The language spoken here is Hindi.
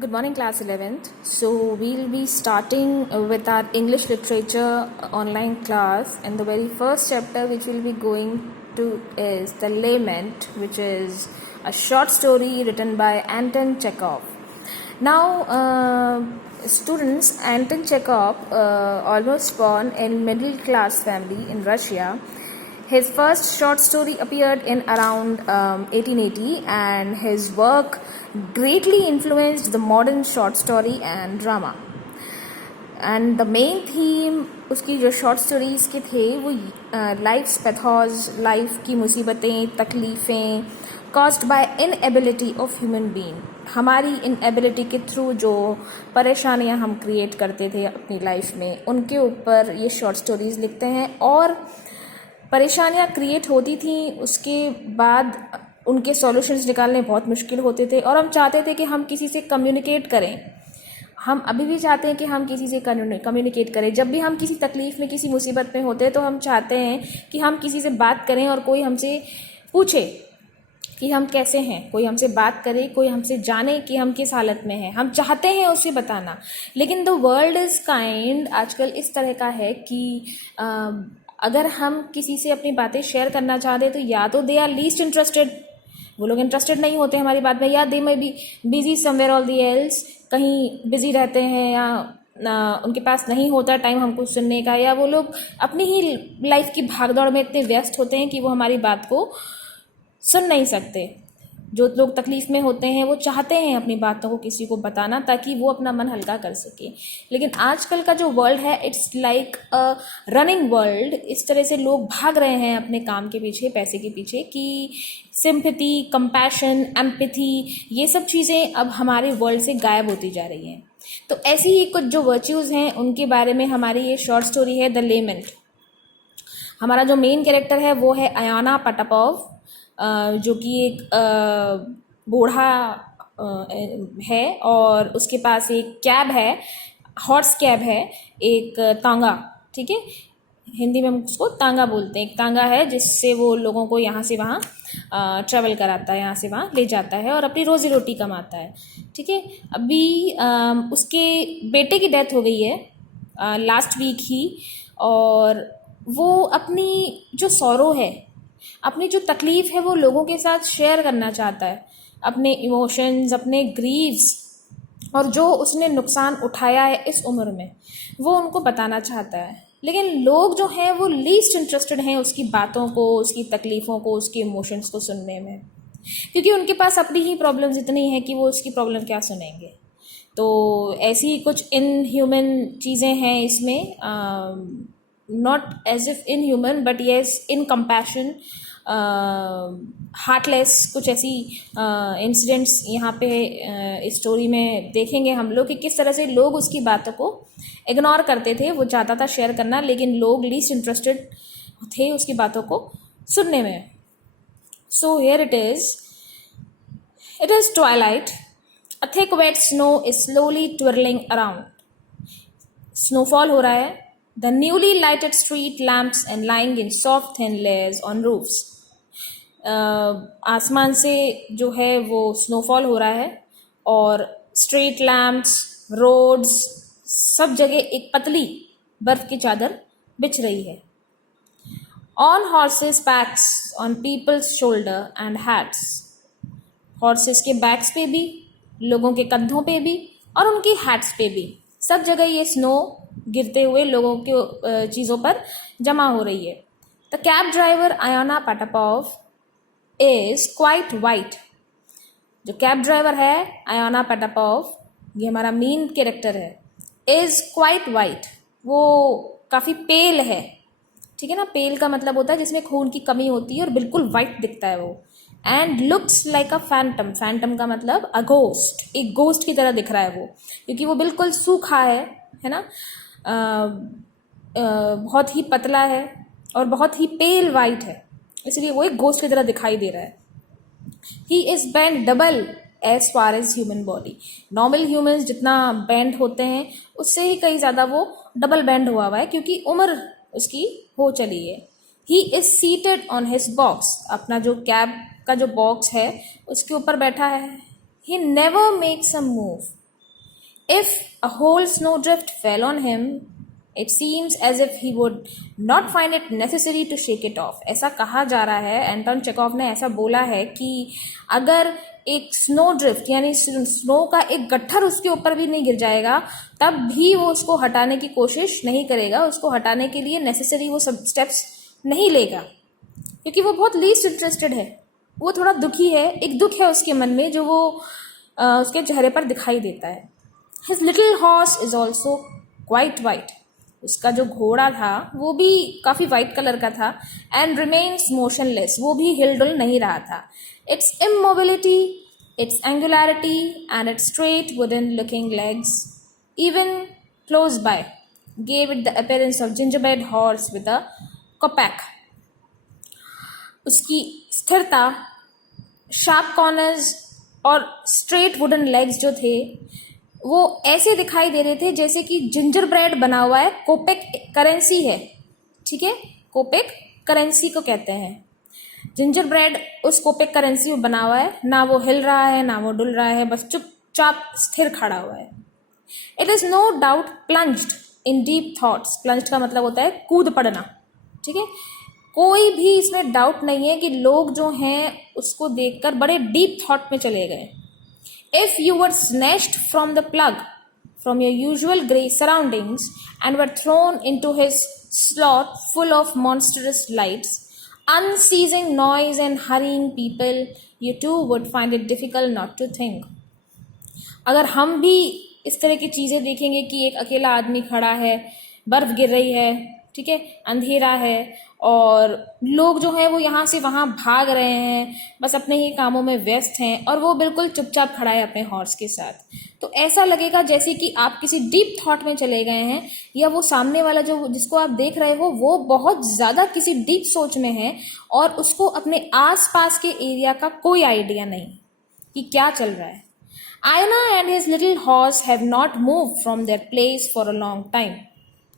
Good morning, class 11th. So, we'll be starting with our English literature online class, and the very first chapter which we'll be going to is The Lament, which is a short story written by Anton Chekhov. Now, students, Anton Chekhov almost born in middle class family in Russia. His first short story appeared in around 1880, and his work greatly influenced the modern short story and drama. And the main theme उसकी जो शॉर्ट स्टोरीज़ के थे वो लाइफ्स पैथोज, लाइफ की मुसीबतें, तकलीफ़ें caused by inability of human being, हमारी इनएबिलिटी के थ्रू जो परेशानियां हम क्रिएट करते थे अपनी लाइफ में, उनके ऊपर ये शॉर्ट स्टोरीज़ लिखते हैं। और परेशानियां क्रिएट होती थी, उसके बाद उनके सॉल्यूशंस निकालने बहुत मुश्किल होते थे, और हम चाहते थे कि हम किसी से कम्युनिकेट करें। हम अभी भी चाहते हैं कि हम किसी से कम्युनिकेट करें। जब भी हम किसी तकलीफ़ में, किसी मुसीबत में होते हैं, तो हम चाहते हैं कि हम किसी से बात करें और कोई हमसे पूछे कि हम कैसे हैं, कोई हमसे बात करे, कोई हमसे जाने कि हम किस हालत में हैं। हम चाहते हैं उसे बताना, लेकिन द वर्ल्ड इज़ काइंड आजकल इस तरह का है कि अगर हम किसी से अपनी बातें शेयर करना चाहते हैं तो या तो दे आर लीस्ट इंटरेस्टेड, वो लोग इंटरेस्टेड नहीं होते हमारी बात में, या they may be busy somewhere all the else, कहीं बिजी रहते हैं, या उनके पास नहीं होता टाइम हमको सुनने का, या वो लोग अपनी ही लाइफ की भागदौड़ में इतने व्यस्त होते हैं कि वो हमारी बात को सुन नहीं सकते। जो लोग तकलीफ़ में होते हैं वो चाहते हैं अपनी बातों को किसी को बताना ताकि वो अपना मन हल्का कर सके। लेकिन आजकल का जो वर्ल्ड है, it's like a running world. इस तरह से लोग भाग रहे हैं अपने काम के पीछे, पैसे के पीछे, कि सिंपैथी, कंपैशन, एम्पैथी, ये सब चीज़ें अब हमारे वर्ल्ड से गायब होती जा रही हैं। तो ऐसी ही कुछ जो वर्च्यूज़ हैं उनके बारे में हमारी ये शॉर्ट स्टोरी है, द लेमेंट। हमारा जो मेन कैरेक्टर है वो है आयाना पटापोव, जो कि एक बूढ़ा है, और उसके पास एक कैब है, हॉर्स कैब है, एक तांगा, ठीक है, हिंदी में हम उसको तांगा बोलते हैं। एक तांगा है जिससे वो लोगों को यहाँ से वहाँ ट्रैवल कराता है, यहाँ से वहाँ ले जाता है और अपनी रोज़ी रोटी कमाता है, ठीक है। अभी उसके बेटे की डेथ हो गई है लास्ट वीक ही, और वो अपनी जो सौरो है, अपनी जो तकलीफ़ है, वो लोगों के साथ शेयर करना चाहता है, अपने इमोशंस, अपने ग्रीव्स, और जो उसने नुकसान उठाया है इस उम्र में वो उनको बताना चाहता है। लेकिन लोग जो हैं वो लीस्ट इंटरेस्टेड हैं उसकी बातों को, उसकी तकलीफ़ों को, उसके इमोशंस को सुनने में, क्योंकि उनके पास अपनी ही प्रॉब्लम्स इतनी हैं कि वो उसकी प्रॉब्लम क्या सुनेंगे। तो ऐसी ही कुछ इनह्यूमन चीज़ें हैं इसमें, not as if inhuman but yes in compassion, heartless, कुछ ऐसी इंसिडेंट्स यहाँ पे इस स्टोरी में देखेंगे हम लोग कि किस तरह से लोग उसकी बातों को इग्नोर करते थे। वो चाहता था शेयर करना, लेकिन लोग लीस्ट इंटरेस्टेड थे उसकी बातों को सुनने में। So here it is twilight, a thick wet snow is slowly twirling around. Snowfall हो रहा है, the newly lighted street lamps and lying in soft thin layers on roofs. आसमान से जो है वो स्नोफॉल हो रहा है, और स्ट्रीट लैम्प्स, रोड्स, सब जगह एक पतली बर्फ की चादर बिछ रही है। On horses backs, on people's shoulder and hats, horses के बैक्स पे भी, लोगों के कंधों पे भी, और उनकी हैट्स पे भी, सब जगह ये स्नो गिरते हुए लोगों के चीज़ों पर जमा हो रही है। The cab driver Iona Potapov is quite white. जो कैब ड्राइवर है आयाना पटापोव, ये हमारा मेन कैरेक्टर है, इज क्वाइट वाइट, वो काफ़ी पेल है, ठीक है ना। पेल का मतलब होता है जिसमें खून की कमी होती है, और बिल्कुल वाइट दिखता है वो। And looks like a Phantom, Phantom का मतलब अ गोस्ट, एक गोस्ट की तरह दिख रहा है वो, क्योंकि वो बिल्कुल सूखा है ना, बहुत ही पतला है और बहुत ही पेल वाइट है, इसलिए वो एक गोस्ट की तरह दिखाई दे रहा है। He is bend double as far as human body. Normal humans जितना बेंड होते हैं उससे ही कहीं ज़्यादा वो डबल बेंड हुआ हुआ है, क्योंकि उम्र उसकी हो चली है। He is seated on his box, अपना जो कैब का जो बॉक्स है उसके ऊपर बैठा है। He never makes a move, If a whole snowdrift fell on him, it seems as if he would not find it necessary to shake it off. ऐसा कहा जा रहा है, एंटोन चेखोव ने ऐसा बोला है कि अगर एक स्नो ड्रिफ्ट यानी स्नो का एक गट्ठर उसके ऊपर भी नहीं गिर जाएगा तब भी वो उसको हटाने की कोशिश नहीं करेगा, उसको हटाने के लिए नेसेसरी वो सब स्टेप्स नहीं लेगा, क्योंकि वो बहुत लीस्ट इंटरेस्टेड है, वो थोड़ा दुखी है, एक दुख है उसके मन में जो वो उसके चेहरे पर दिखाई देता है. His little horse is also quite white. उसका जो घोड़ा था वो भी काफ़ी वाइट कलर का था. And remains motionless. वो भी हिलडुल नहीं रहा था. Its immobility, its angularity and its straight wooden looking legs, even close by, gave it the appearance of gingerbread horse with a kopeck. उसकी स्थिरता, शार्प कॉर्नर्स और स्ट्रेट वुडन लेग्स जो थे वो ऐसे दिखाई दे रहे थे जैसे कि जिंजर ब्रेड बना हुआ है. कोपेक करेंसी है, ठीक है, कोपेक करेंसी को कहते हैं. जिंजर ब्रेड उस कोपेक करेंसी में बना हुआ है, ना वो हिल रहा है ना वो डुल रहा है, बस चुपचाप स्थिर खड़ा हुआ है. It is no doubt plunged in deep thoughts. Plunged का मतलब होता है कूद पड़ना, ठीक है. कोई भी इसमें डाउट नहीं है कि लोग जो हैं उसको देखकर बड़े डीप थॉट में चले गए. If you were snatched from the plug, from your usual grey surroundings, and were thrown into his slot full of monstrous lights, unceasing noise and hurrying people, you too would find it difficult not to think. अगर हम भी इस तरह की चीज़ें देखेंगे कि एक अकेला आदमी खड़ा है, बर्फ गिर रही है, ठीक है, अंधेरा है और लोग जो हैं वो यहाँ से वहाँ भाग रहे हैं, बस अपने ही कामों में व्यस्त हैं और वो बिल्कुल चुपचाप खड़ा है अपने हॉर्स के साथ, तो ऐसा लगेगा जैसे कि आप किसी डीप थॉट में चले गए हैं, या वो सामने वाला जो जिसको आप देख रहे हो वो बहुत ज़्यादा किसी डीप सोच में है और उसको अपने आसपास के एरिया का कोई आइडिया नहीं कि क्या चल रहा है. Aina and his little horse have not moved from their place for a long time.